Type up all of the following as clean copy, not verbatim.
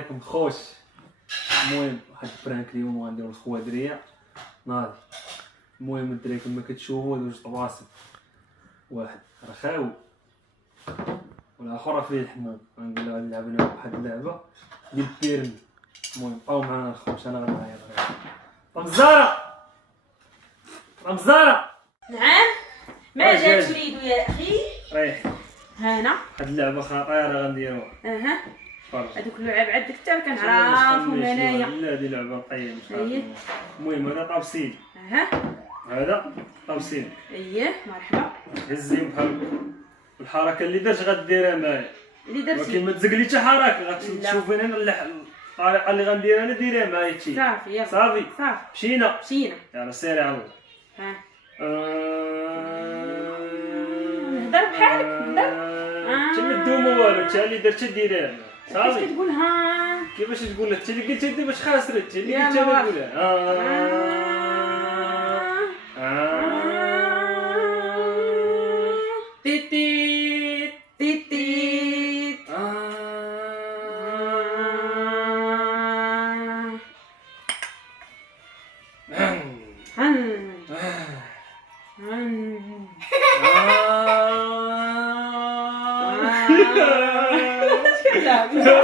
يعطيكم خوش. المهم واحد البرانك اليوم غنديرو الخوادريه ناضي. المهم الدراري كما كتشوفوا هادو جوج طواسم، واحد رخاوي والاخر فيه الحموم. غنقولوا غادي نلعبوا واحد اللعبه ديال البيرمي. المهم بقاو معنا الخوش، انا غنعيط غير رمزاره. رمزاره نعم. ماذا تريد يا اخي؟ ريح هنا واحد اللعبه خطيره غنديروها. اها فرج هذوك اللعاب عندك حتى كنعرفهم انايا. لا هادي لعبه طيب ان شاء الله. اييه المهم هذا طابسين، اها هذا طابسين اييه مرحبا. هزيهم بحال الحركه اللي درت غديرها معايا، اللي درتي ولكن ما تزقليش حتى حركه. غتشوفين انا الطريقه اللي غنديرها انا ديريها معايا تشي. صافي يلا صافي صافي مشينا مشينا. يلا سيري على الله. ها نهضر بحالك نهضر. تمدو ما والو، انت اللي درتي ديريها كيفاش صافي. كتقول ها؟ كيفاش تقول لك انت اللي قلتي انت باش خاسرت، انت اللي يلا قلتي انا واحد. نقولها. تيتيت تيتيت.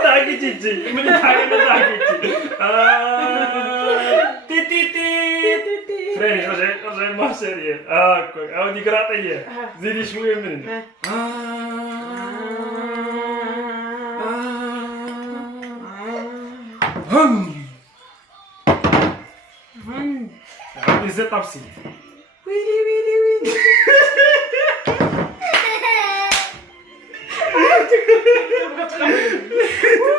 ضحكتي تجي من الضحك ضحكتي. تي تي تي فريني رجعي المارشاليه هاكا عاودي قراطيه زيدي شويه من عاودي زيد طابسي. ويلي ويلي ويلي. تبغى تخرج.